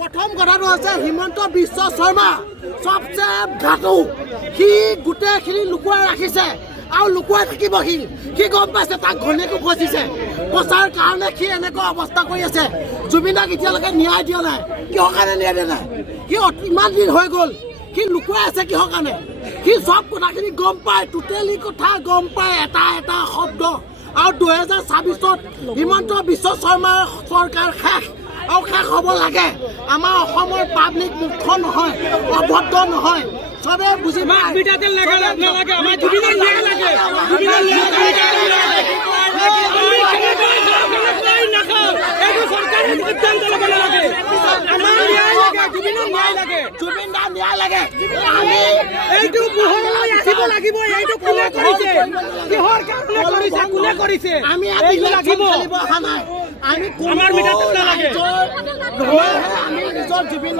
প্ৰথম কথাটো হৈছে হিমন্ত বিশ্ব শৰ্মা সবচে ঘাটু সি গোটেইখিনি লুকুৱাই ৰাখিছে আৰু লুকুৱাই থাকিব সি গম পাইছে তাক ঘনীয়েকো ফচিছে ফচাৰ কাৰণে সি এনেকুৱা অৱস্থা কৰি আছে জুবিনক এতিয়ালৈকে ন্যায় দিয়া নাই কিহৰ কাৰণে ন্যায় দিয়া নাই সি ইমান দিন হৈ গ'ল সি লুকুৱাই আছে কিহৰ কাৰণে সি সব কথাখিনি গম পায় টোটেলি কথা গম পায় এটা এটা শব্দ আৰু 2026 হিমন্ত বিশ্ব শৰ্মাৰ চৰকাৰ শেষ আৰু শেষ হ'ব লাগে আমাৰ অসমৰ পাব্লিক মুখ্য নহয় অভদ্ৰ নহয় সবে বুজি পায় আমি নিজৰ জুবিন